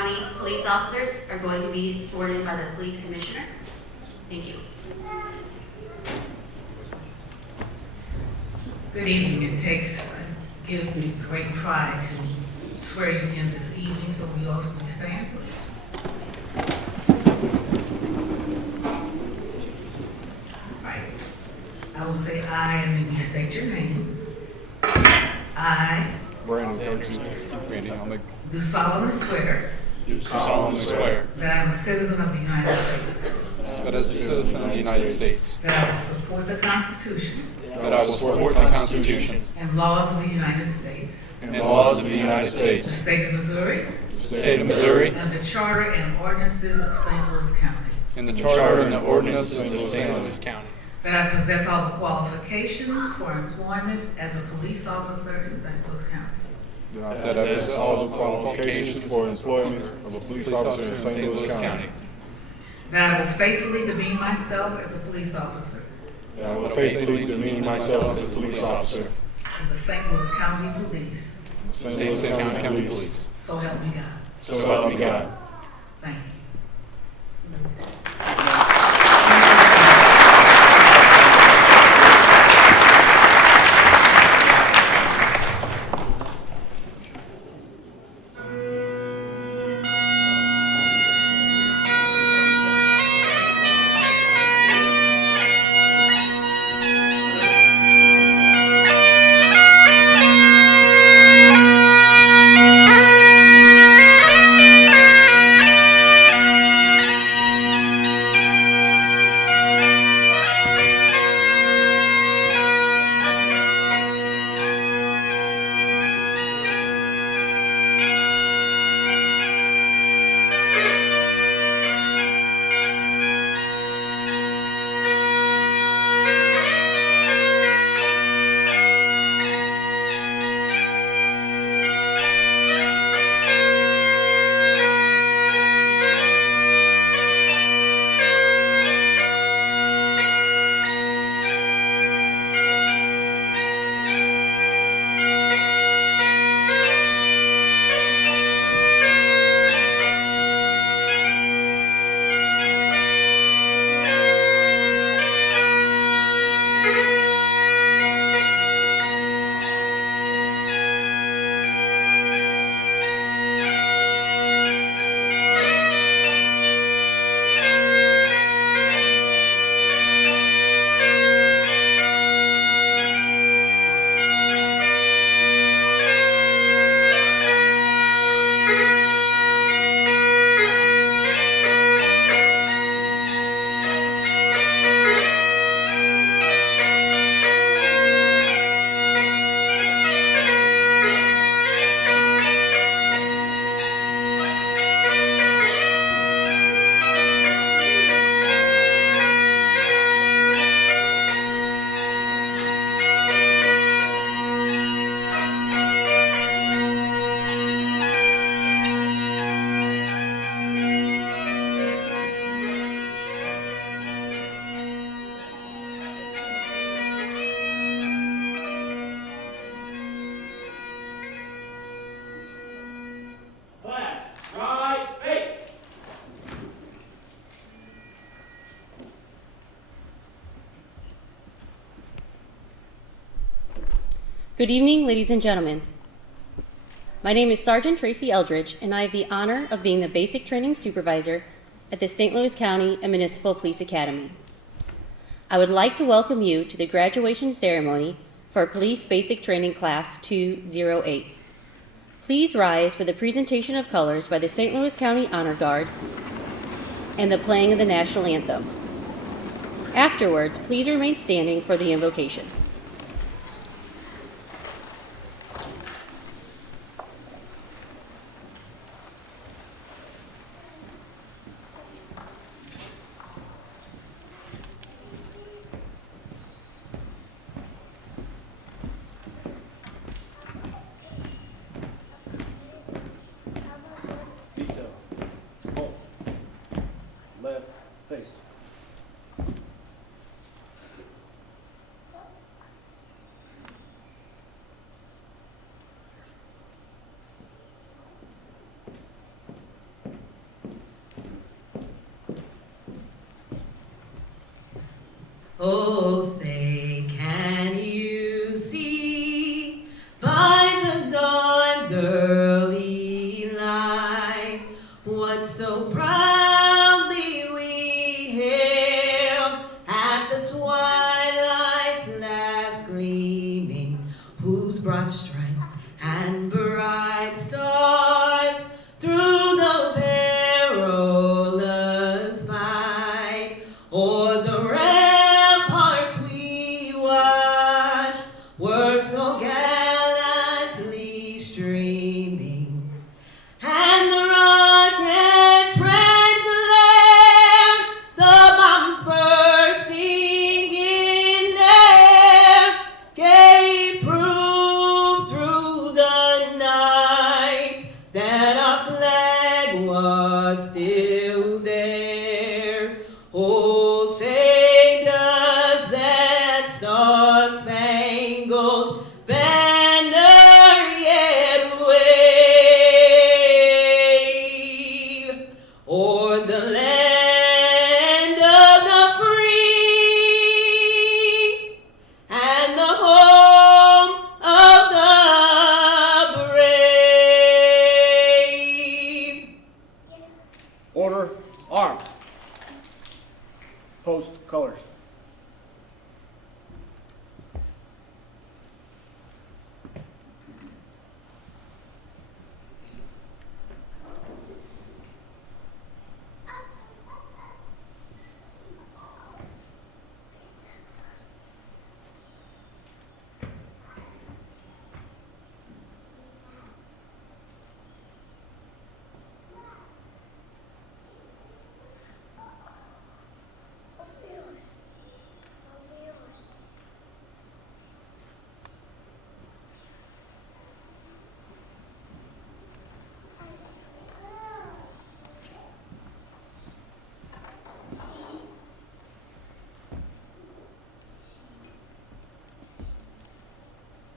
County police officers are going to be sworn in by the police commissioner. Thank you. Good evening. Gives me great pride to swear you in this evening, so we also will stand, please. Right. I will say I, and then you state your name. I do solemnly swear that I am a citizen of the United States. That as a citizen of the United States. That I will support the Constitution. That I will support the Constitution. And laws of the United States. And laws of the United States. The state of Missouri. The state of Missouri. And the charter and ordinances of St. Louis County. And the charter and the ordinances of St. Louis County. That I possess all the qualifications for employment as a police officer in St. Louis County. That I possess all the qualifications for employment of a police officer in St. Louis County. That I will faithfully demean myself as a police officer. That I will faithfully demean myself as a police officer in the St. Louis County Police. St. Louis County Police. So help me God. So help me God. Thank you. Good evening, ladies and gentlemen. My name is Sergeant Tracy Eldridge, and I have the honor of being the Basic Training Supervisor at the St. Louis County and Municipal Police Academy. I would like to welcome you to the graduation ceremony for Police Basic Training Class 208. Please rise for the presentation of colors by the St. Louis County Honor Guard and the playing of the national anthem. Afterwards, please remain standing for the invocation. broad stripes and bright stars through the perilous fight. O'er the ramparts we watched were so gallantly streaming, and the rockets' red glare, the bombs bursting in air, gave proof through the night that our flag was still there. Oh, say does that star-spangled banner yet wave o'er the land of the free and the home of the brave? Order, armed. Post colors.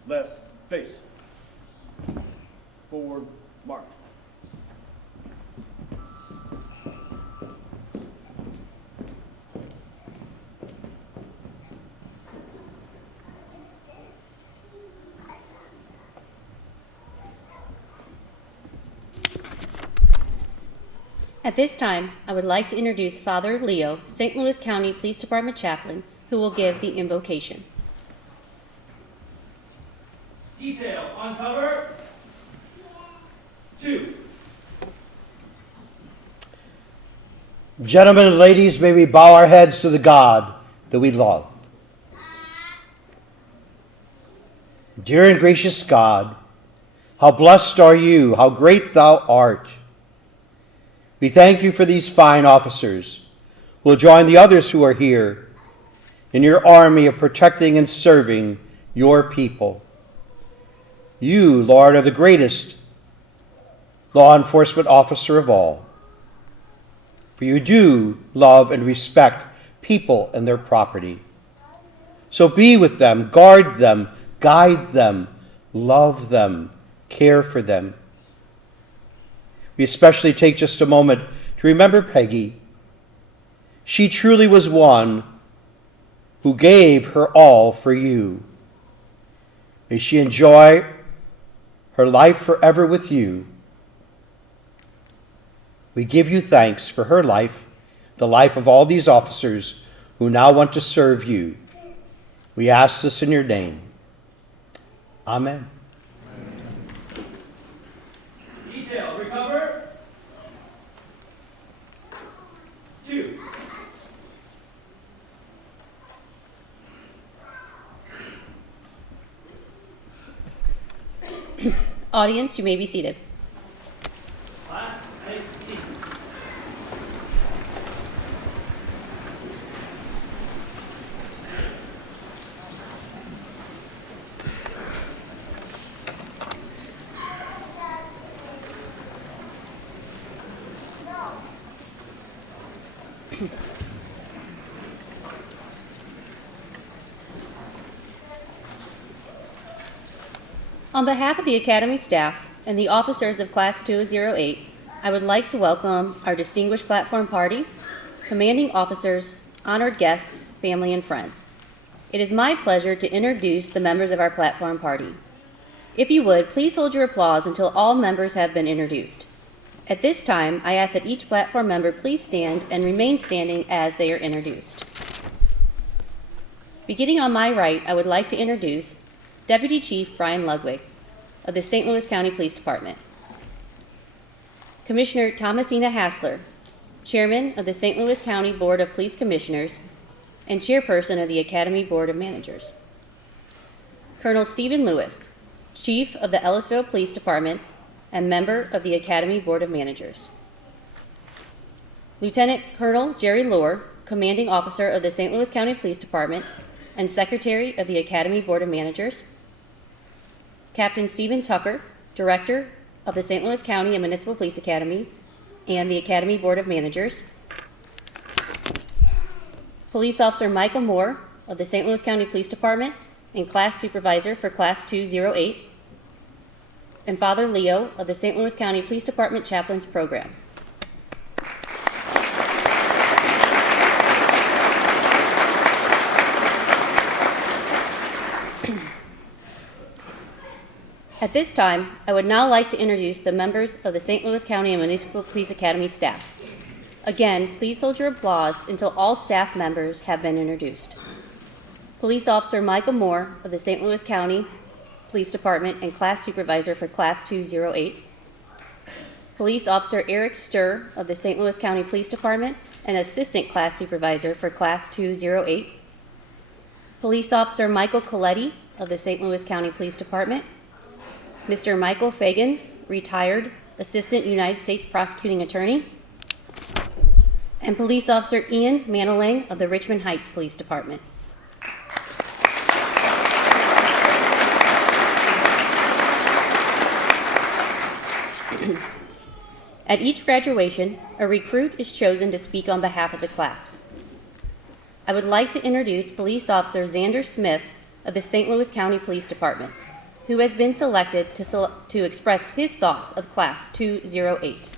Left face. Forward march. At this time, I would like to introduce Father Leo, St. Louis County Police Department Chaplain, who will give the invocation. Detail on cover. 2. Gentlemen and ladies, may we bow our heads to the God that we love. Dear and gracious God, how blessed are you, how great thou art. We thank you for these fine officers who will join the others who are here in your army of protecting and serving your people. You, Lord, are the greatest law enforcement officer of all. For you do love and respect people and their property. So be with them, guard them, guide them, love them, care for them. We especially take just a moment to remember Peggy. She truly was one who gave her all for you. May she enjoy her life forever with you. We give you thanks for her life, the life of all these officers who now want to serve you. We ask this in your name. Amen. Detail recover. 2. Audience, you may be seated. Class, take seat. On behalf of the Academy staff and the officers of Class 208, I would like to welcome our distinguished platform party, commanding officers, honored guests, family, and friends. It is my pleasure to introduce the members of our platform party. If you would, please hold your applause until all members have been introduced. At this time, I ask that each platform member please stand and remain standing as they are introduced. Beginning on my right, I would like to introduce Deputy Chief Brian Ludwig of the St. Louis County Police Department. Commissioner Thomasina Hassler, Chairman of the St. Louis County Board of Police Commissioners and Chairperson of the Academy Board of Managers. Colonel Stephen Lewis, Chief of the Ellisville Police Department and member of the Academy Board of Managers. Lieutenant Colonel Jerry Lohr, Commanding Officer of the St. Louis County Police Department and Secretary of the Academy Board of Managers. Captain Stephen Tucker, Director of the St. Louis County and Municipal Police Academy and the Academy Board of Managers. Police Officer Michael Moore of the St. Louis County Police Department and Class Supervisor for Class 208. And Father Leo of the St. Louis County Police Department Chaplains Program. At this time, I would now like to introduce the members of the St. Louis County and Municipal Police Academy staff. Again, please hold your applause until all staff members have been introduced. Police Officer Michael Moore of the St. Louis County Police Department and Class Supervisor for Class 208. Police Officer Eric Sturr of the St. Louis County Police Department and Assistant Class Supervisor for Class 208. Police Officer Michael Coletti of the St. Louis County Police Department. Mr. Michael Fagan, retired Assistant United States Prosecuting Attorney. And Police Officer Ian Manalang of the Richmond Heights Police Department. At each graduation, a recruit is chosen to speak on behalf of the class. I would like to introduce Police Officer Xander Smith of the St. Louis County Police Department, who has been selected to express his thoughts of Class 208.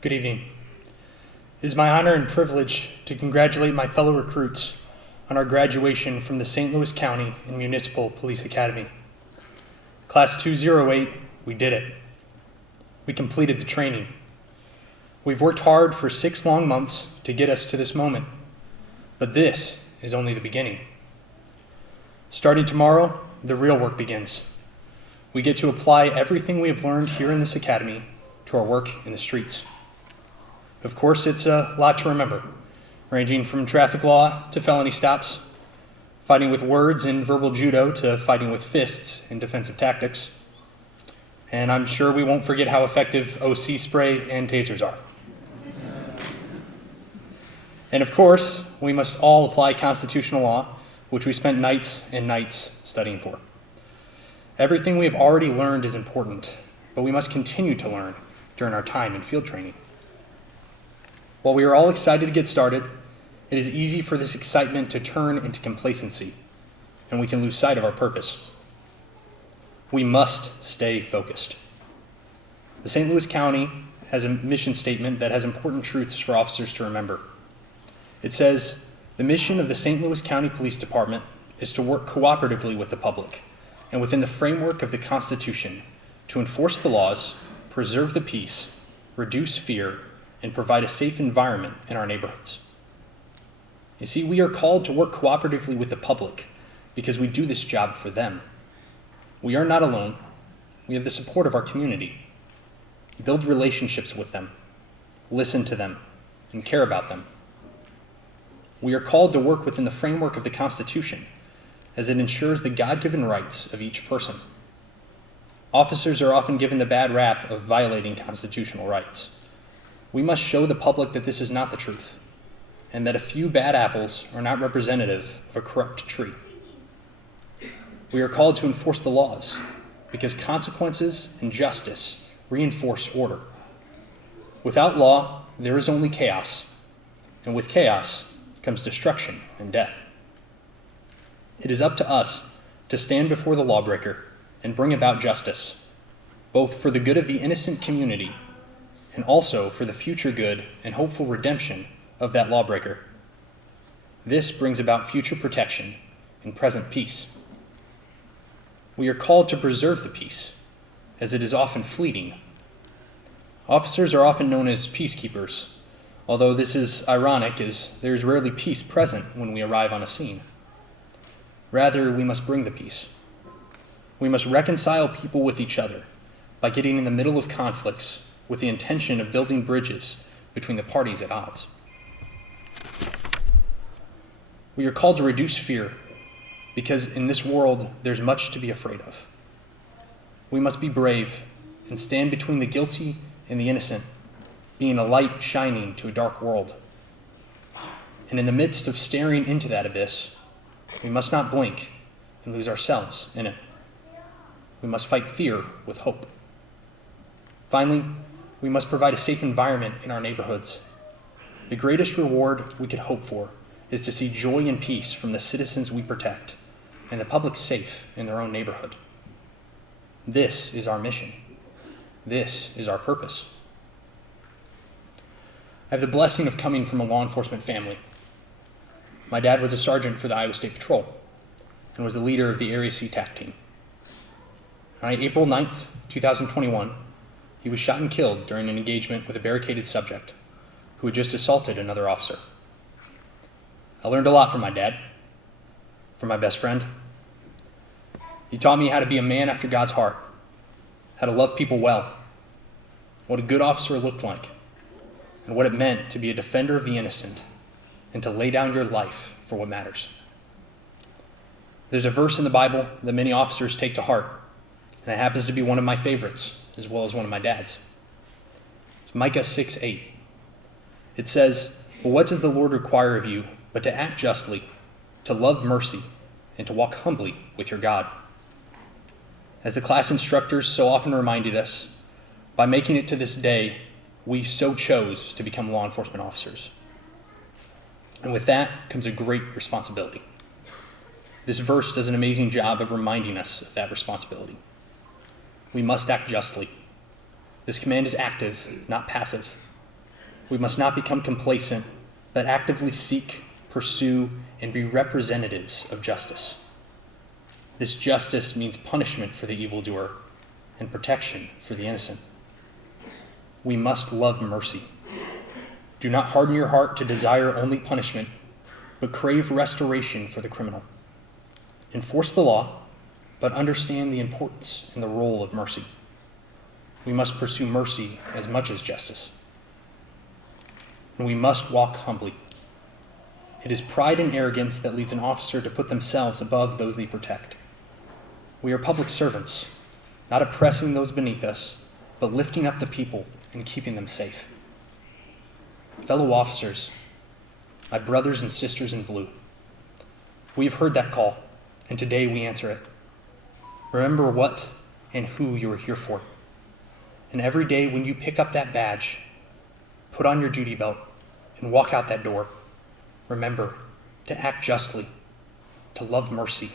Good evening. It is my honor and privilege to congratulate my fellow recruits on our graduation from the St. Louis County and Municipal Police Academy. Class 208, we did it. We completed the training. We've worked hard for 6 long months to get us to this moment, but this is only the beginning. Starting tomorrow, the real work begins. We get to apply everything we have learned here in this academy to our work in the streets. Of course, it's a lot to remember, ranging from traffic law to felony stops, fighting with words in verbal judo to fighting with fists in defensive tactics. And I'm sure we won't forget how effective OC spray and tasers are. And of course, we must all apply constitutional law, which we spent nights and nights studying for. Everything we have already learned is important, but we must continue to learn during our time in field training. While we are all excited to get started, it is easy for this excitement to turn into complacency, and we can lose sight of our purpose. We must stay focused. The St. Louis County has a mission statement that has important truths for officers to remember. It says, "The mission of the St. Louis County Police Department is to work cooperatively with the public and within the framework of the Constitution to enforce the laws, preserve the peace, reduce fear, and provide a safe environment in our neighborhoods." You see, we are called to work cooperatively with the public because we do this job for them. We are not alone. We have the support of our community. Build relationships with them, listen to them, and care about them. We are called to work within the framework of the Constitution as it ensures the God-given rights of each person. Officers are often given the bad rap of violating constitutional rights. We must show the public that this is not the truth, and that a few bad apples are not representative of a corrupt tree. We are called to enforce the laws, because consequences and justice reinforce order. Without law, there is only chaos, and with chaos comes destruction and death. It is up to us to stand before the lawbreaker and bring about justice, both for the good of the innocent community and also for the future good and hopeful redemption of that lawbreaker. This brings about future protection and present peace. We are called to preserve the peace, as it is often fleeting. Officers are often known as peacekeepers, although this is ironic as there is rarely peace present when we arrive on a scene. Rather, we must bring the peace. We must reconcile people with each other by getting in the middle of conflicts with the intention of building bridges between the parties at odds. We are called to reduce fear because in this world there's much to be afraid of. We must be brave and stand between the guilty and the innocent, being a light shining to a dark world. And in the midst of staring into that abyss, we must not blink and lose ourselves in it. We must fight fear with hope. Finally, we must provide a safe environment in our neighborhoods. The greatest reward we could hope for is to see joy and peace from the citizens we protect and the public safe in their own neighborhood. This is our mission. This is our purpose. I have the blessing of coming from a law enforcement family. My dad was a sergeant for the Iowa State Patrol and was the leader of the Area C TAC team. On April 9th, 2021, he was shot and killed during an engagement with a barricaded subject who had just assaulted another officer. I learned a lot from my dad, from my best friend. He taught me how to be a man after God's heart, how to love people well, what a good officer looked like, and what it meant to be a defender of the innocent and to lay down your life for what matters. There's a verse in the Bible that many officers take to heart, and it happens to be one of my favorites, as well as one of my dad's. It's Micah 6:8. It says, "Well, what does the Lord require of you but to act justly, to love mercy, and to walk humbly with your God?" As the class instructors so often reminded us, by making it to this day, we so chose to become law enforcement officers. And with that comes a great responsibility. This verse does an amazing job of reminding us of that responsibility. We must act justly. This command is active, not passive. We must not become complacent, but actively seek, pursue, and be representatives of justice. This justice means punishment for the evildoer and protection for the innocent. We must love mercy. Do not harden your heart to desire only punishment, but crave restoration for the criminal. Enforce the law, but understand the importance and the role of mercy. We must pursue mercy as much as justice. And we must walk humbly. It is pride and arrogance that leads an officer to put themselves above those they protect. We are public servants, not oppressing those beneath us, but lifting up the people and keeping them safe. Fellow officers, my brothers and sisters in blue, we have heard that call, and today we answer it. Remember what and who you are here for. And every day when you pick up that badge, put on your duty belt, and walk out that door, remember to act justly, to love mercy,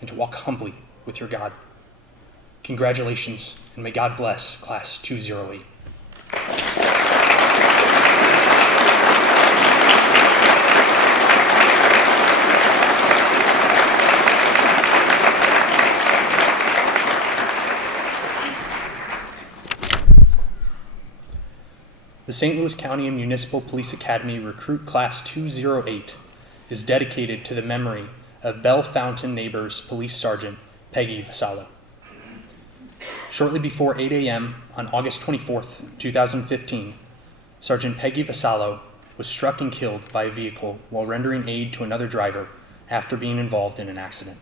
and to walk humbly with your God. Congratulations, and may God bless Class 208. The St. Louis County and Municipal Police Academy Recruit Class 208 is dedicated to the memory of Bell Fountain Neighbors Police Sergeant Peggy Vassallo. Shortly before 8 a.m. on August 24th, 2015, Sergeant Peggy Vassallo was struck and killed by a vehicle while rendering aid to another driver after being involved in an accident.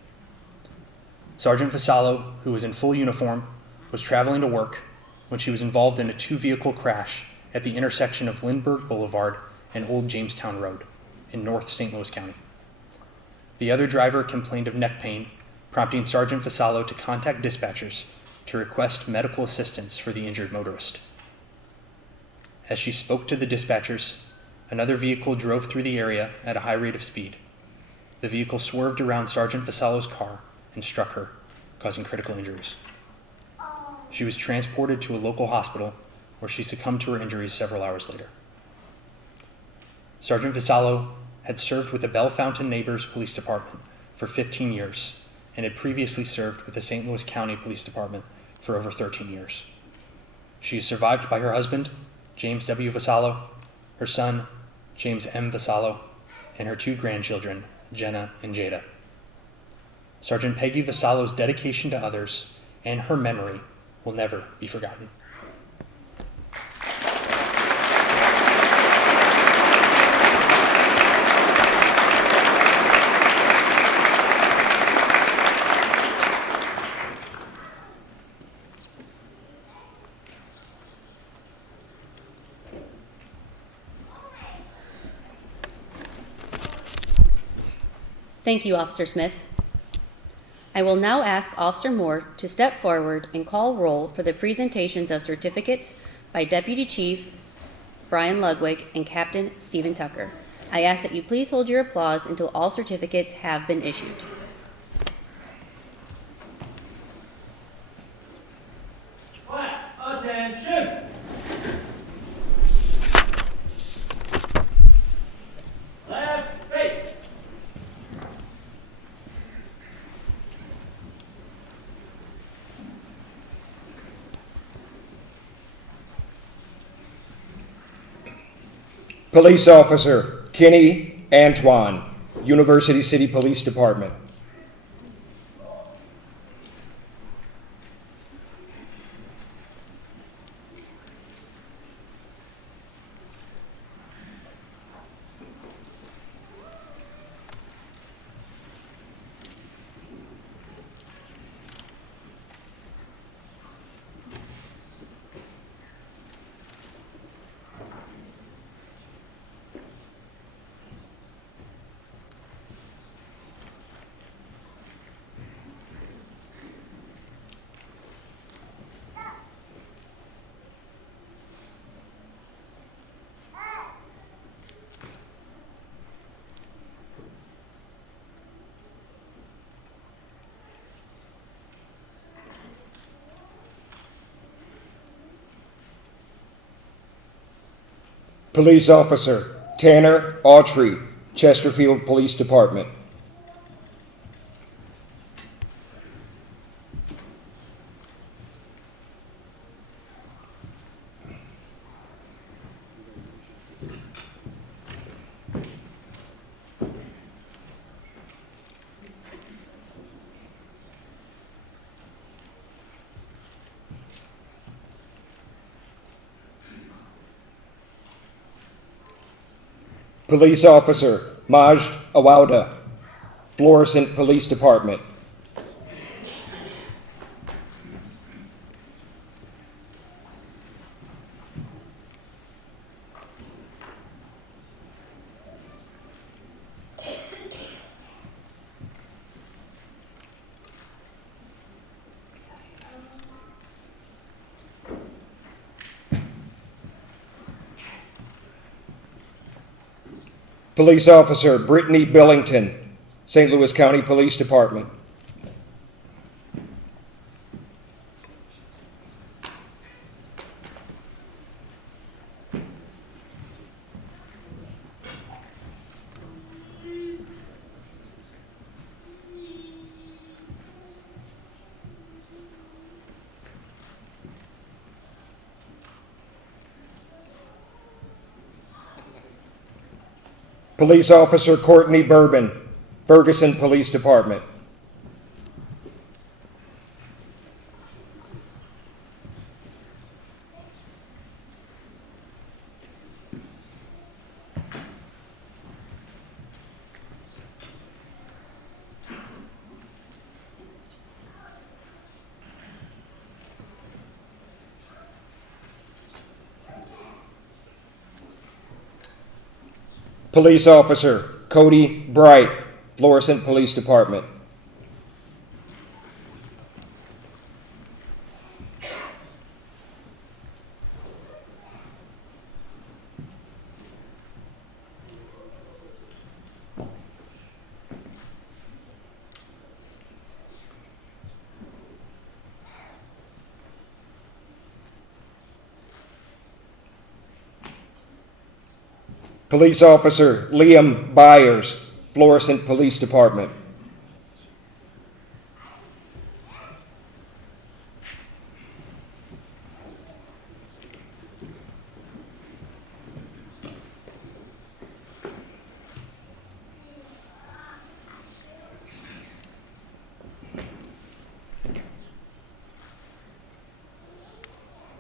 Sergeant Vassallo, who was in full uniform, was traveling to work when she was involved in a two-vehicle crash at the intersection of Lindbergh Boulevard and Old Jamestown Road in North St. Louis County. The other driver complained of neck pain, prompting Sergeant Vassallo to contact dispatchers to request medical assistance for the injured motorist. As she spoke to the dispatchers, another vehicle drove through the area at a high rate of speed. The vehicle swerved around Sergeant Vassallo's car and struck her, causing critical injuries. She was transported to a local hospital where she succumbed to her injuries several hours later. Sergeant Vassallo had served with the Bell Fountain Neighbors Police Department for 15 years and had previously served with the St. Louis County Police Department for over 13 years. She is survived by her husband, James W. Vasallo, her son, James M. Vasallo, and her 2 grandchildren, Jenna and Jada. Sergeant Peggy Vasallo's dedication to others and her memory will never be forgotten. Thank you, Officer Smith. I will now ask Officer Moore to step forward and call roll for the presentations of certificates by Deputy Chief Brian Ludwig and Captain Stephen Tucker. I ask that you please hold your applause until all certificates have been issued. Class, attention! Left face. Police Officer Kenny Antoine, University City Police Department. Police Officer Tanner Autry, Chesterfield Police Department. Police Officer Majd Awauda, Florissant Police Department. Police Officer Brittany Billington, St. Louis County Police Department. Police Officer Courtney Bourbon, Ferguson Police Department. Police Officer Cody Bright, Florissant Police Department. Police Officer Liam Byers, Florissant Police Department.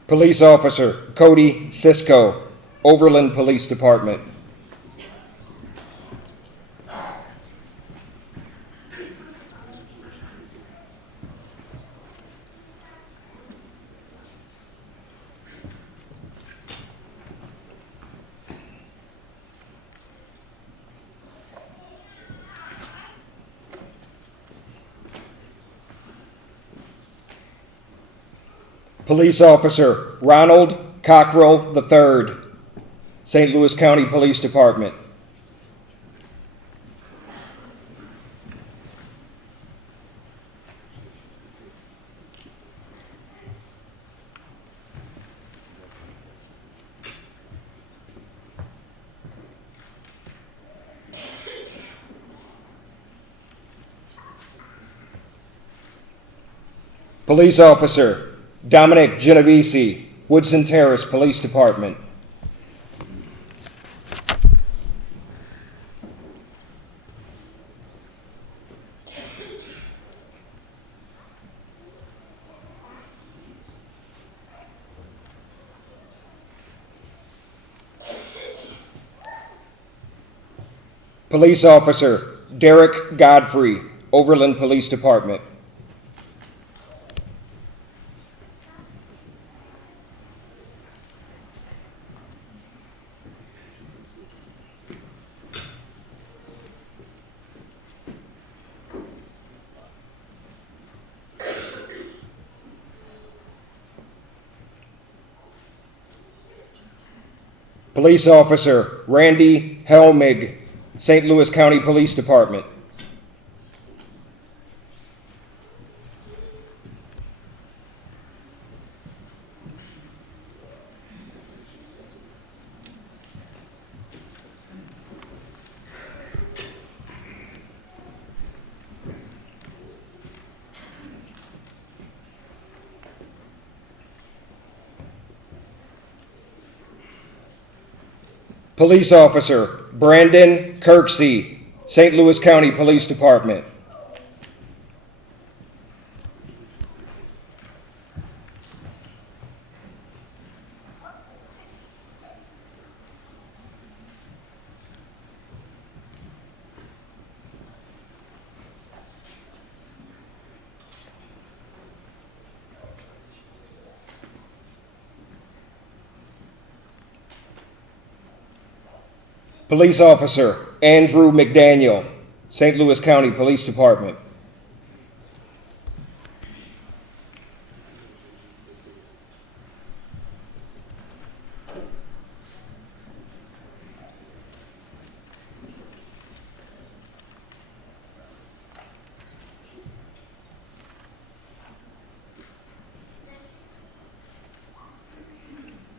Police Officer Cody Cisco, Overland Police Department. Police Officer Ronald Cockrell III, St. Louis County Police Department. Police Officer Dominic Genovese, Woodson Terrace Police Department. Police Officer Derek Godfrey, Overland Police Department. Police Officer Randy Helmig, St. Louis County Police Department. Police Officer Brandon Kirksey, St. Louis County Police Department. Police Officer Andrew McDaniel, St. Louis County Police Department.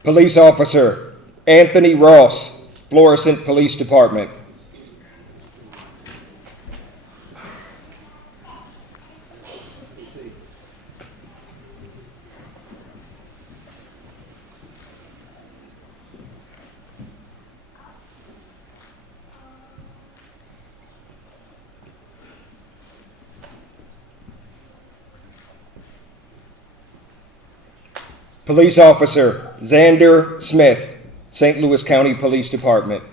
Police Officer Anthony Ross, Florissant Police Department. Police Officer Xander Smith, St. Louis County Police Department.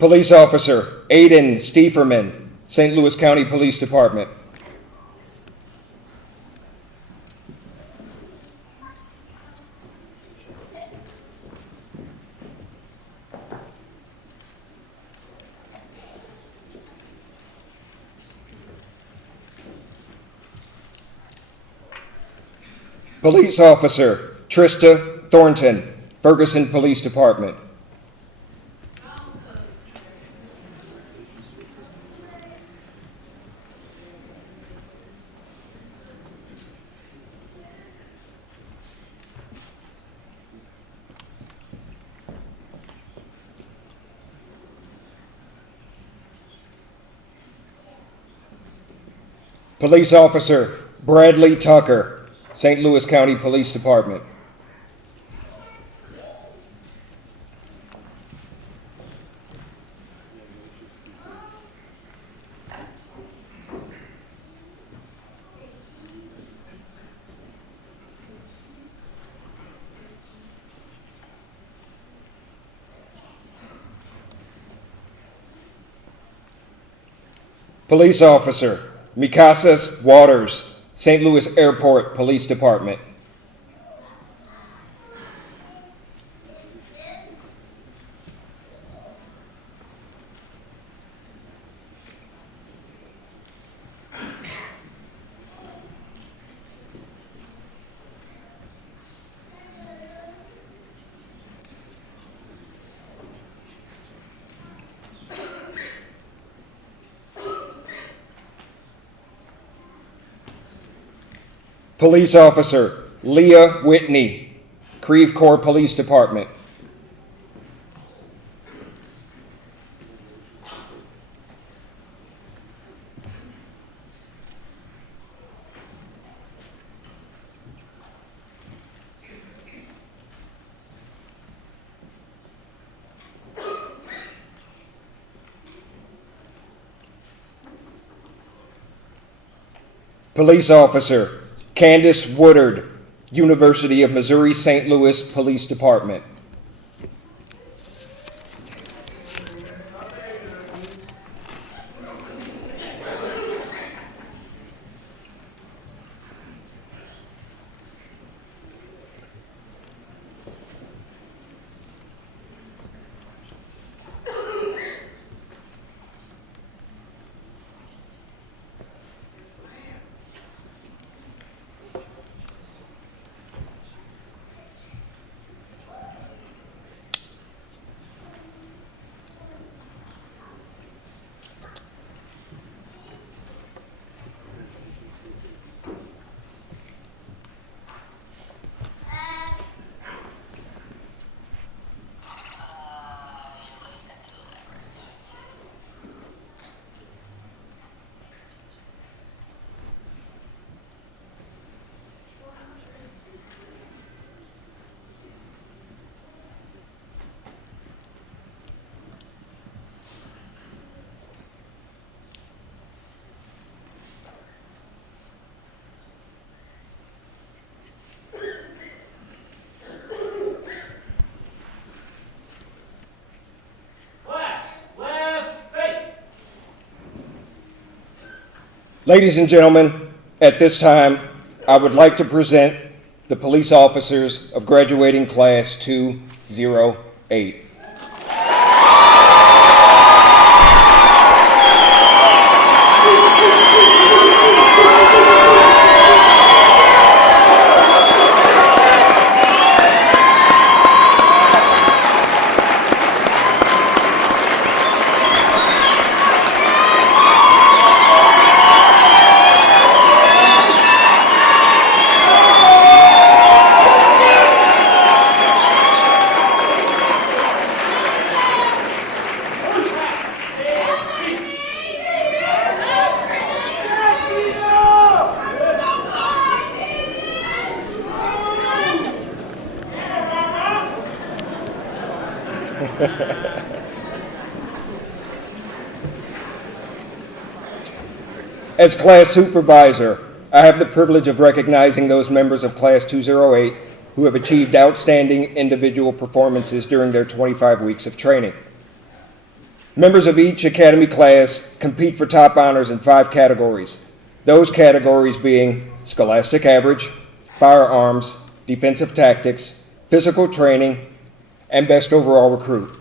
Police Officer Aiden Stieferman, St. Louis County Police Department. Police Officer Trista Thornton, Ferguson Police Department. Police Officer Bradley Tucker, St. Louis County Police Department. Police Officer Mikasas Waters, St. Louis Airport Police Department. Police Officer Leah Whitney, Creve Coeur Police Department. Police Officer Candace Woodard, University of Missouri St. Louis Police Department. Ladies and gentlemen, at this time, I would like to present the police officers of graduating class 208. As class supervisor, I have the privilege of recognizing those members of Class 208 who have achieved outstanding individual performances during their 25 weeks of training. Members of each academy class compete for top honors in 5 categories, those categories being scholastic average, firearms, defensive tactics, physical training, and best overall recruit.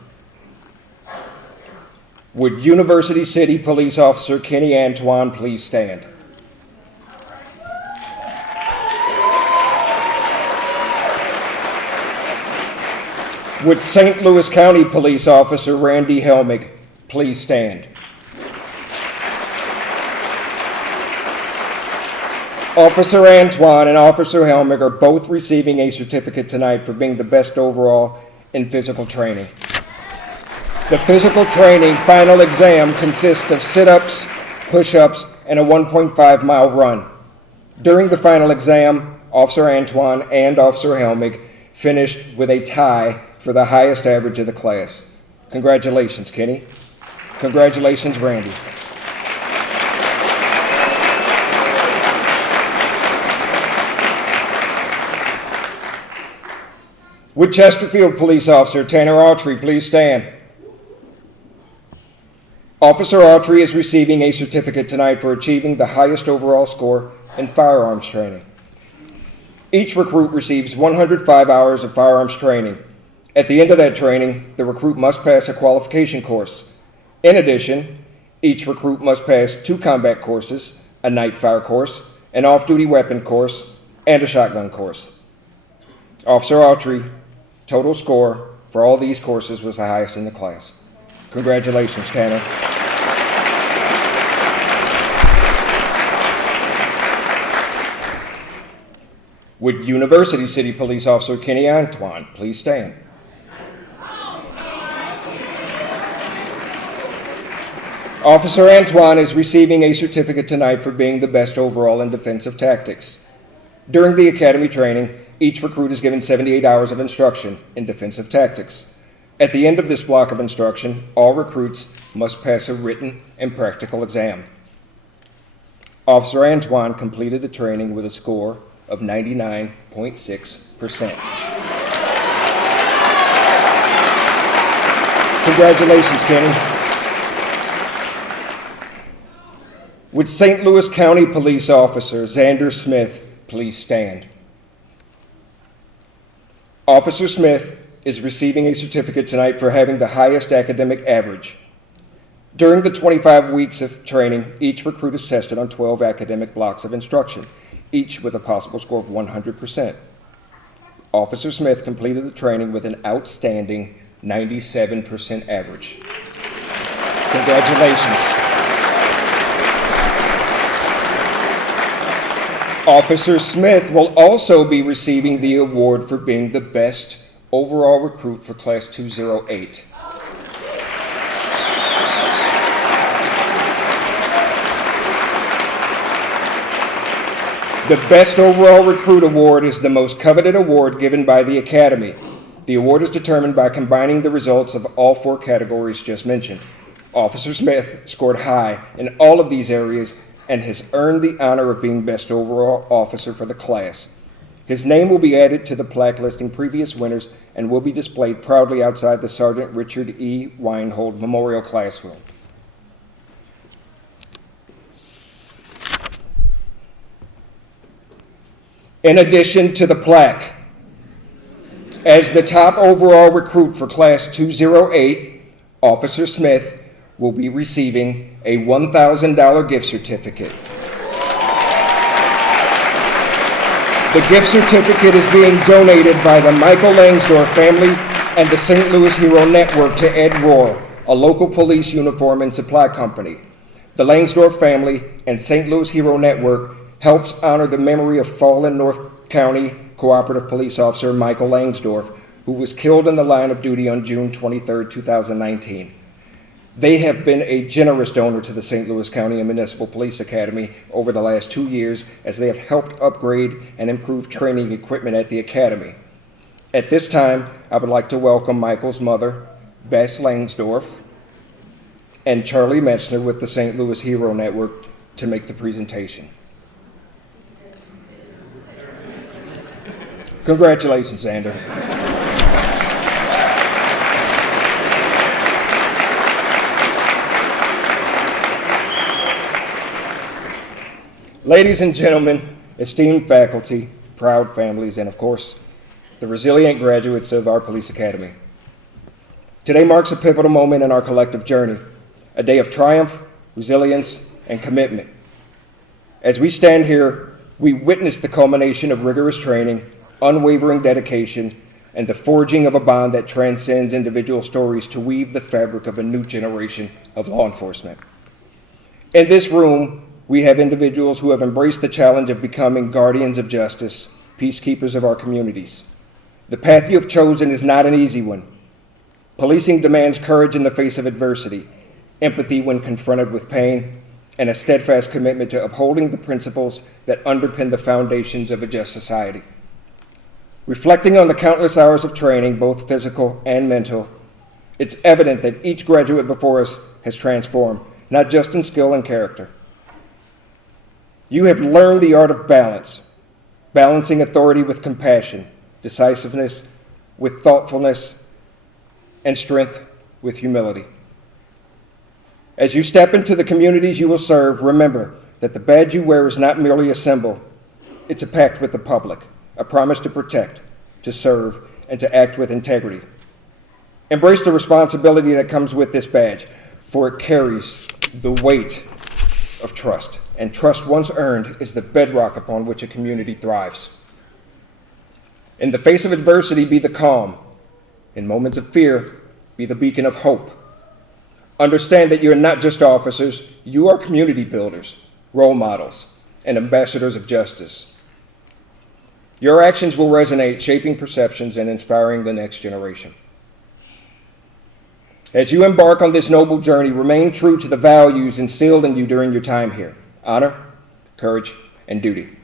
Would University City Police Officer Kenny Antoine please stand? Would St. Louis County Police Officer Randy Helmig please stand? Officer Antoine and Officer Helmig are both receiving a certificate tonight for being the best overall in physical training. The physical training final exam consists of sit-ups, push-ups, and a 1.5-mile run. During the final exam, Officer Antoine and Officer Helmig finished with a tie for the highest average of the class. Congratulations, Kenny. Congratulations, Randy. Would Chesterfield Police Officer Tanner Autry please stand? Officer Autry is receiving a certificate tonight for achieving the highest overall score in firearms training. Each recruit receives 105 hours of firearms training. At the end of that training, the recruit must pass a qualification course. In addition, each recruit must pass 2 combat courses, a night fire course, an off-duty weapon course, and a shotgun course. Officer Autry, total score for all these courses was the highest in the class. Congratulations, Tanner. Would University City Police Officer Kenny Antoine please stand? Officer Antoine is receiving a certificate tonight for being the best overall in defensive tactics. During the academy training, each recruit is given 78 hours of instruction in defensive tactics. At the end of this block of instruction, all recruits must pass a written and practical exam. Officer Antoine completed the training with a score of 99.6%. Congratulations, Kenny. Would St. Louis County Police Officer Xander Smith please stand? Officer Smith is receiving a certificate tonight for having the highest academic average. During the 25 weeks of training, each recruit is tested on 12 academic blocks of instruction, each with a possible score of 100%. Officer Smith completed the training with an outstanding 97% average. Congratulations. Officer Smith will also be receiving the award for being the best overall recruit for Class 208. The Best Overall Recruit Award is the most coveted award given by the Academy. The award is determined by combining the results of all 4 categories just mentioned. Officer Smith scored high in all of these areas and has earned the honor of being Best Overall Officer for the class. His name will be added to the plaque listing previous winners and will be displayed proudly outside the Sergeant Richard E. Weinhold Memorial Classroom. In addition to the plaque, as the top overall recruit for Class 208, Officer Smith will be receiving a $1,000 gift certificate. The gift certificate is being donated by the Michael Langsdorff family and the St. Louis Hero Network to Ed Rohr, a local police uniform and supply company. The Langsdorff family and St. Louis Hero Network helps honor the memory of fallen North County Cooperative Police Officer Michael Langsdorff, who was killed in the line of duty on June 23, 2019. They have been a generous donor to the St. Louis County and Municipal Police Academy over the last 2 years as they have helped upgrade and improve training equipment at the Academy. At this time, I would like to welcome Michael's mother, Bess Langsdorff, and Charlie Metzner with the St. Louis Hero Network to make the presentation. Congratulations, Xander. Ladies and gentlemen, esteemed faculty, proud families, and of course, the resilient graduates of our police academy. Today marks a pivotal moment in our collective journey, a day of triumph, resilience, and commitment. As we stand here, we witness the culmination of rigorous training, unwavering dedication, and the forging of a bond that transcends individual stories to weave the fabric of a new generation of law enforcement. In this room, we have individuals who have embraced the challenge of becoming guardians of justice, peacekeepers of our communities. The path you have chosen is not an easy one. Policing demands courage in the face of adversity, empathy when confronted with pain, and a steadfast commitment to upholding the principles that underpin the foundations of a just society. Reflecting on the countless hours of training, both physical and mental, it's evident that each graduate before us has transformed, not just in skill and character. You have learned the art of balance, balancing authority with compassion, decisiveness with thoughtfulness, and strength with humility. As you step into the communities you will serve, remember that the badge you wear is not merely a symbol, it's a pact with the public, a promise to protect, to serve, and to act with integrity. Embrace the responsibility that comes with this badge, for it carries the weight of trust, and trust once earned is the bedrock upon which a community thrives. In the face of adversity, be the calm. In moments of fear, be the beacon of hope. Understand that you're not just officers, you are community builders, role models, and ambassadors of justice. Your actions will resonate, shaping perceptions and inspiring the next generation. As you embark on this noble journey, remain true to the values instilled in you during your time here: honor, courage, and duty.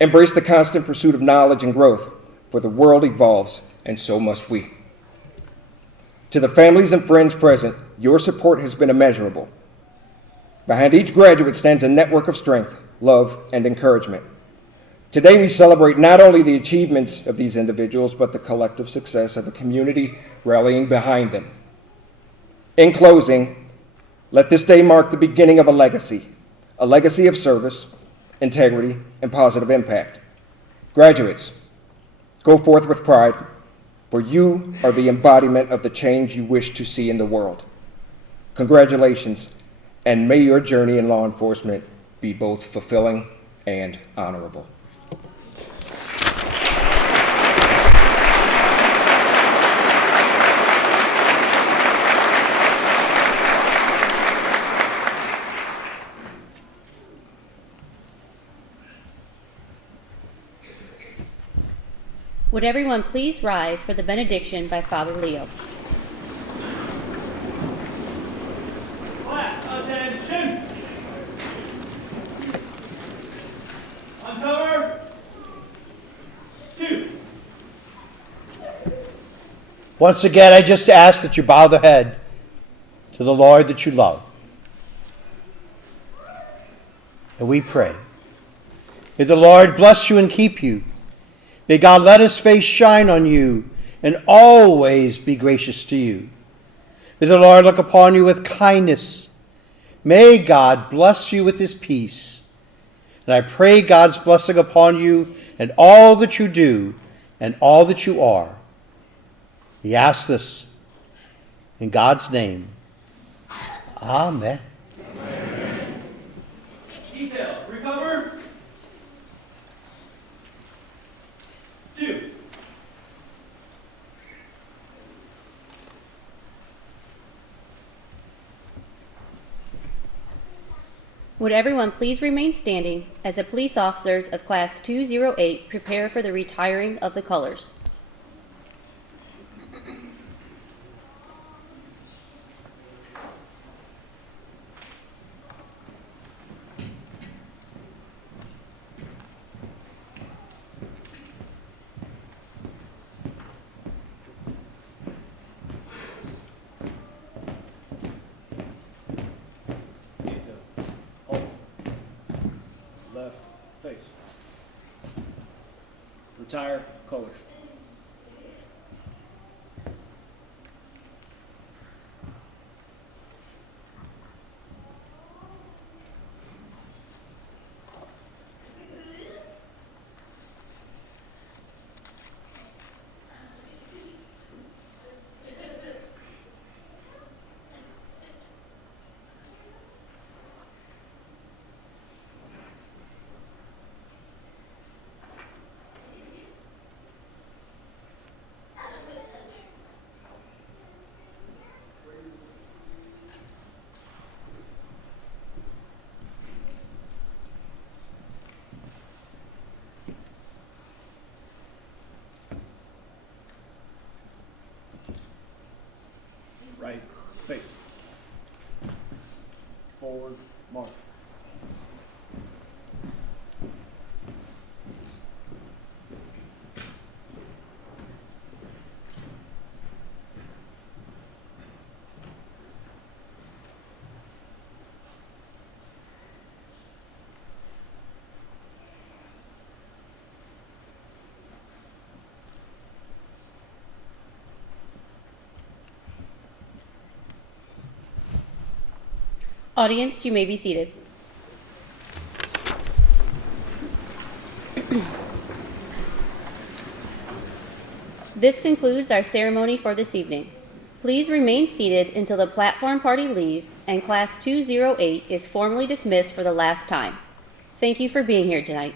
Embrace the constant pursuit of knowledge and growth, for the world evolves, and so must we. To the families and friends present, your support has been immeasurable. Behind each graduate stands a network of strength, love, and encouragement. Today we celebrate not only the achievements of these individuals, but the collective success of a community rallying behind them. In closing, let this day mark the beginning of a legacy of service, integrity, and positive impact. Graduates, go forth with pride, for you are the embodiment of the change you wish to see in the world. Congratulations, and may your journey in law enforcement be both fulfilling and honorable. Would everyone please rise for the benediction by Father Leo? Class, attention! On cover. 2. Once again, I just ask that you bow the head to the Lord that you love. And we pray. May the Lord bless you and keep you. May God let his face shine on you and always be gracious to you. May the Lord look upon you with kindness. May God bless you with his peace. And I pray God's blessing upon you and all that you do and all that you are. We ask this in God's name. Amen. Detail, recover. 2. Would everyone please remain standing as the police officers of Class 208 prepare for the retiring of the colors? Detail. Hold. Left face. Retire colors. Audience, you may be seated. This concludes our ceremony for this evening. Please remain seated until the platform party leaves and Class 208 is formally dismissed for the last time. Thank you for being here tonight.